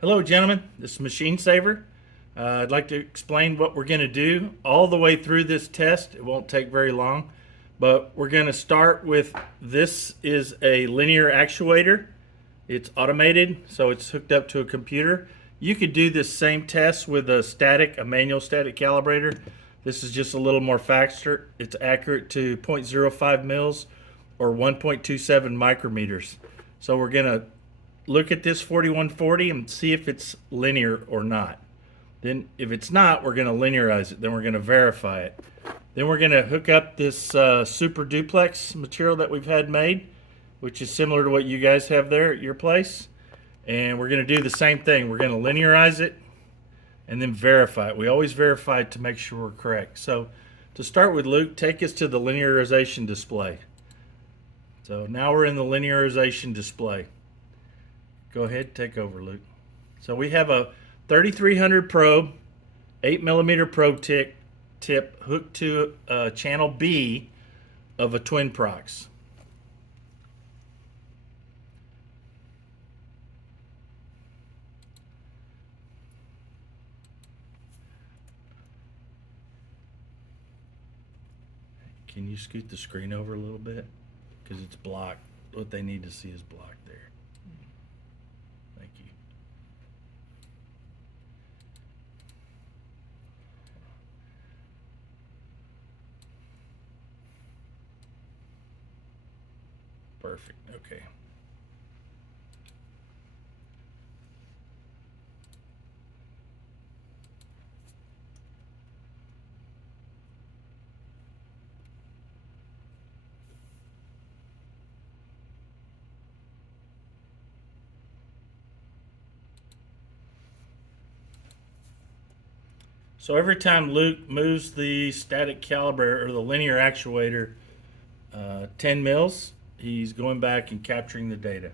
Hello, gentlemen. This is Machine Saver. I'd like to explain what we're going to do all the way through this test. It won't take very long, but we're going to start with this is a linear actuator. It's automated, so it's hooked up to a computer. You could do this same test with a manual static calibrator. This is just a little more faster. It's accurate to 0.05 mils or 1.27 micrometers. So we're going to look at this 4140 and see if it's linear or not. Then if it's not, we're going to linearize it. Then we're going to verify it. Then we're going to hook up this super duplex material that we've had made, which is similar to what you guys have there at your place. And we're going to do the same thing. We're going to linearize it and then verify it. We always verify it to make sure we're correct. So to start with, Luke, take us to the linearization display. So now we're in the linearization display. Go ahead, take over, Luke. So we have a 3300 probe, 8mm probe tip hooked to channel B of a TwinProx. Can you scoot the screen over a little bit? Because it's blocked. What they need to see is blocked there. Thank you. Perfect. Okay. So every time Luke moves the static calibrator or the linear actuator 10 mils, he's going back and capturing the data.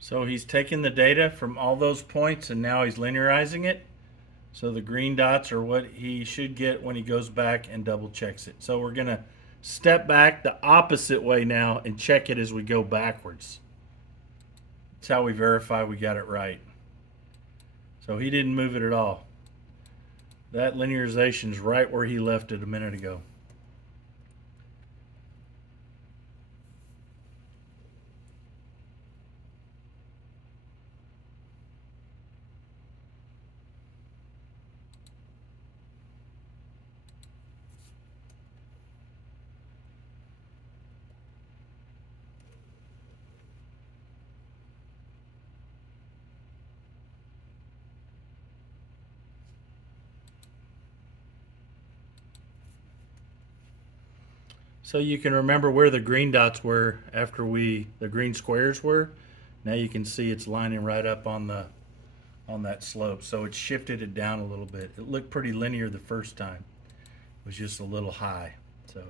So he's taken the data from all those points and now he's linearizing it. So the green dots are what he should get when he goes back and double checks it. So we're going to step back the opposite way now and check it as we go backwards. That's how we verify we got it right. So he didn't move it at all. That linearization is right where he left it a minute ago. So you can remember where the green dots were after the green squares were. Now you can see it's lining right up on that slope. So it shifted it down a little bit. It looked pretty linear the first time. It was just a little high. So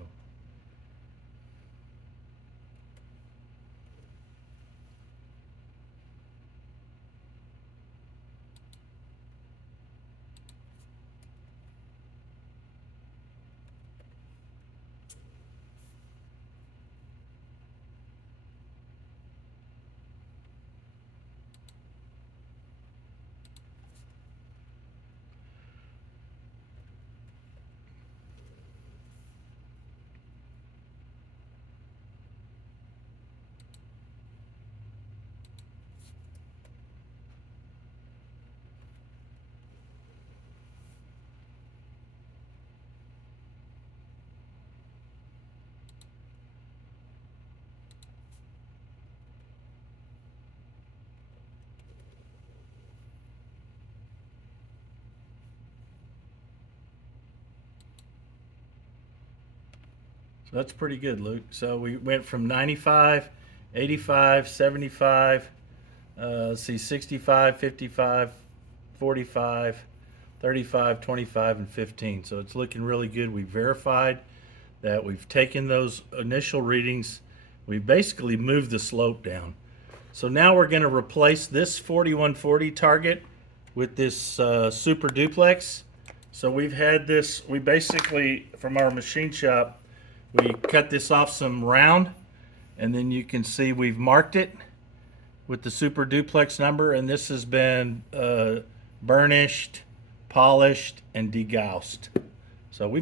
So that's pretty good, Luke. So we went from 95, 85, 75, let's see, 65, 55, 45, 35, 25, and 15. So it's looking really good. We verified that we've taken those initial readings. We basically moved the slope down. So now we're going to replace this 4140 target with this super duplex. So we've had this, we basically, from our machine shop, we cut this off some round, and then you can see we've marked it with the super duplex number, and this has been burnished, polished, and degaussed. So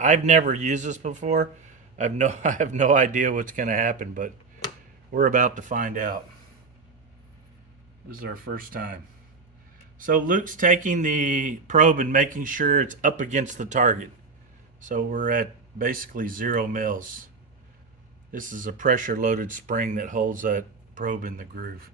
I've never used this before. I have no idea what's going to happen, but we're about to find out. This is our first time. So Luke's taking the probe and making sure it's up against the target. So we're at basically 0 mils. This is a pressure loaded spring that holds that probe in the groove.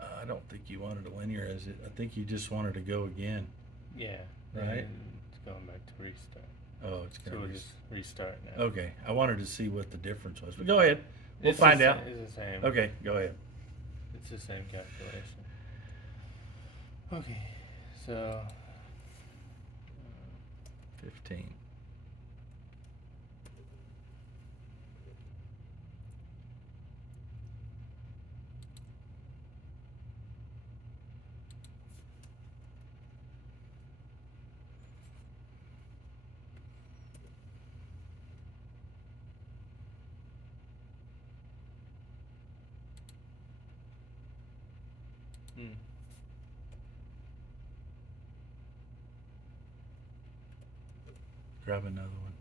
I don't think you wanted to linearize it. I think you just wanted to go again. Yeah. Right? It's going back to restart. Oh, it's So going we'll to just restart now. Okay. I wanted to see what the difference was. But go ahead. We'll It's find the out. It's the same. Okay, go ahead. It's the same calculation. Okay. So 15. Grab another one.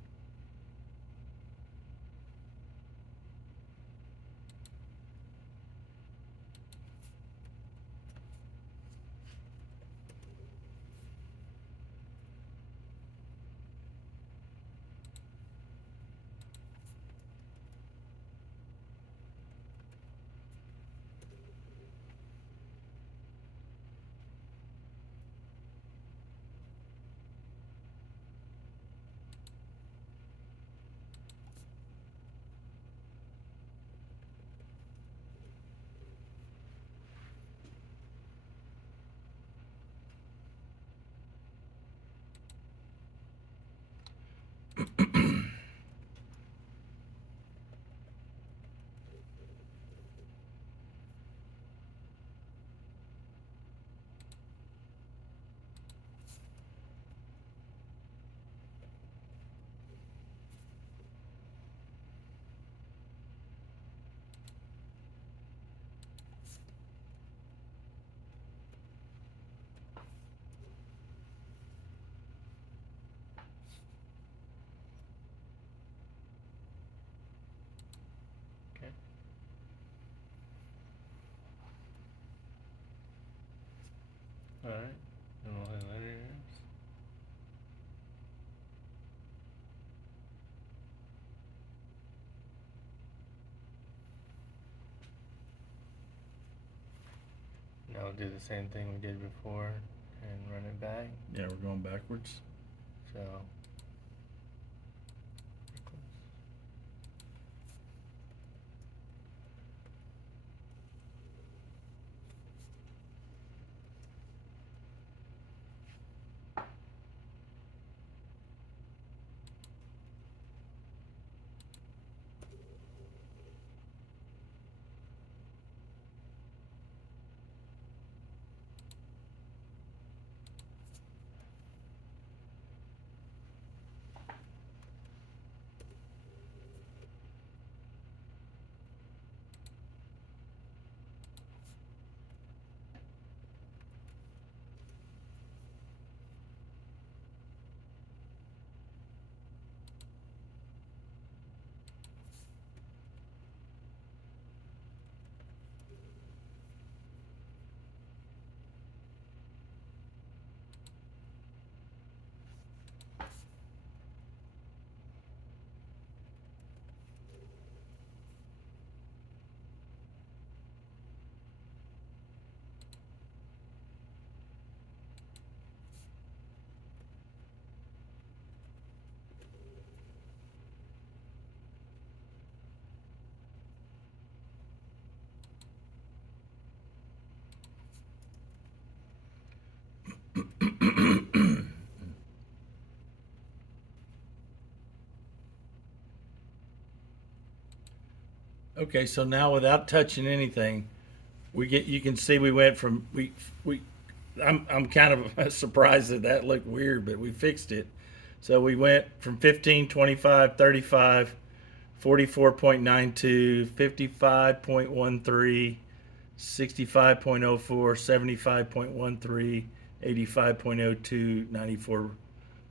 okay. All right. And we'll hit linears. Now we'll do the same thing we did before and run it back. Yeah, we're going backwards. So Okay, so now without touching anything, you can see we went from I'm kind of surprised that that looked weird, but we fixed it. So we went from 15, 25, 35, 44.92, 55.13, 65.04, 75.13, 85.02,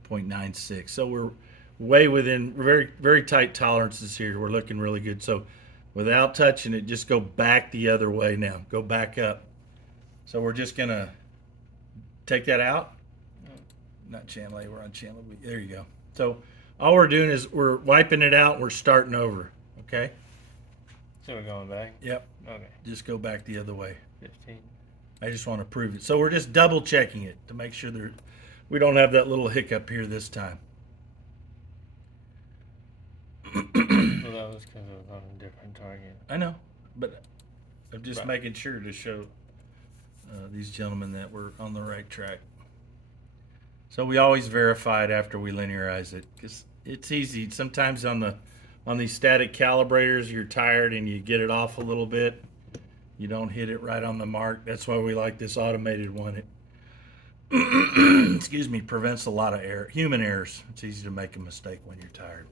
94.96. So we're way within very, very tight tolerances here. We're looking really good. So without touching it, just go back the other way now. Go back up. So we're just going to take that out. Not channel A, we're on channel B. There you go. So all we're doing is we're wiping it out. We're starting over. Okay? So we're going back? Yep. Okay. Just go back the other way. 15. I just want to prove it. So we're just double checking it to make sure we don't have that little hiccup here this time. Well, that was because it was on a different target. I know, but I'm just Right. making sure to show these gentlemen that we're on the right track. So we always verify it after we linearize it because it's easy. Sometimes on these static calibrators, you're tired and you get it off a little bit. You don't hit it right on the mark. That's why we like this automated one. It excuse me, prevents a lot of human errors. It's easy to make a mistake when you're tired.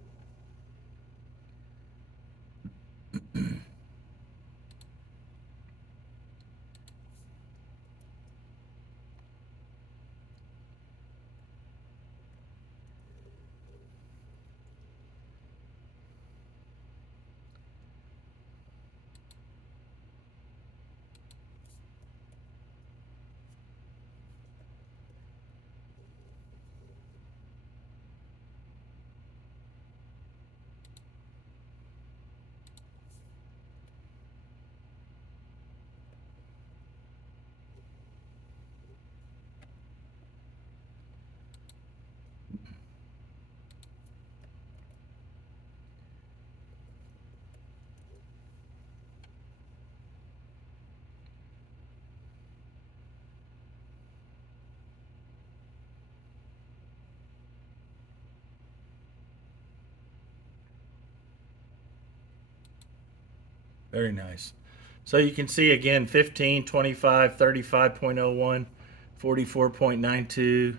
Very nice. So you can see again 15, 25, 35.01, 44.92,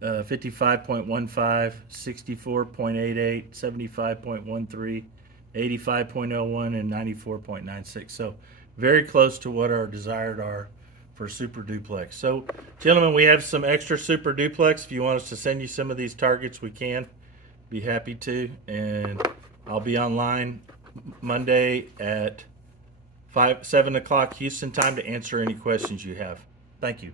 55.15, 64.88, 75.13, 85.01, and 94.96. So very close to what our desired are for super duplex. So gentlemen, we have some extra super duplex. If you want us to send you some of these targets, we can. Be happy to. And I'll be online Monday at 7 o'clock Houston time to answer any questions you have. Thank you.